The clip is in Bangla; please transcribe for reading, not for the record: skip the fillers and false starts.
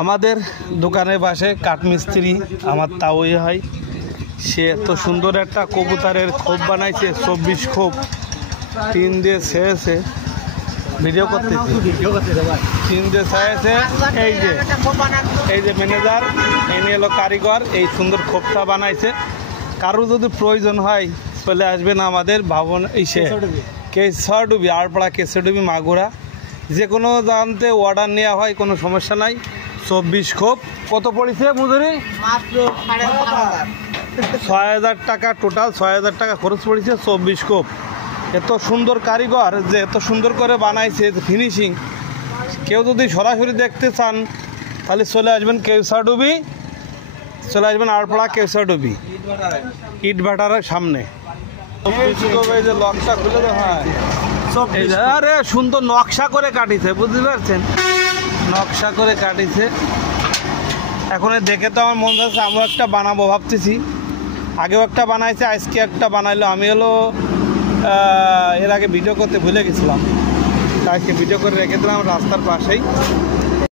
আমাদের দোকানের পাশে কাঠমিস্ত্রি আমার তাওই হয়, সে এত সুন্দর একটা কবুতরের খোপ বানাইছে, 24 খোপ টিন দিয়ে ছেয়েছে। ভিডিও করতে টিন দিয়ে ছেয়েছে। এই যে ম্যানেজার, এনে এলো কারিগর, এই সুন্দর খোপটা বানাইছে। কারো যদি প্রয়োজন হয় চলে আসবেন আমাদের ভবন ইসে কেশরডুবি, আড়পাড়া কেশরডুবি মাগুরা। যে কোনো জানতে অর্ডার নেওয়া হয়, কোনো সমস্যা নাই। 24 খোপ কত পড়েছে মজুরি? মাত্র 6,000 টাকা, টোটাল 6,000 টাকা খরচ পড়েছে। 24 খোপ। এত সুন্দর কারিগর যে এত সুন্দর করে বানাইছে, ফিনিশিং। কেউ যদি সরাসরি দেখতে চান তাহলে চলে আসবেন কেশরডুবি, চলে আসবেন আড়পাড়া কেশরডুবি ইট ভাটারের সামনে। এই যে লকটা খুলে দেখায়, আরে সুন্দর নকশা করে কাটিছে, বুঝতে পারছেন? নকশা করে কাটিছে। এখন দেখে তো আমার মন চাচ্ছে আমিও একটা বানাবো ভাবতেছি। আগেও একটা বানাইছে, আজকে একটা বানাইলো। আমি হলো এর আগে ভিডিও করতে ভুলে গেছিলাম, আজকে ভিডিও করে রেখে দিলাম রাস্তার পাশেই।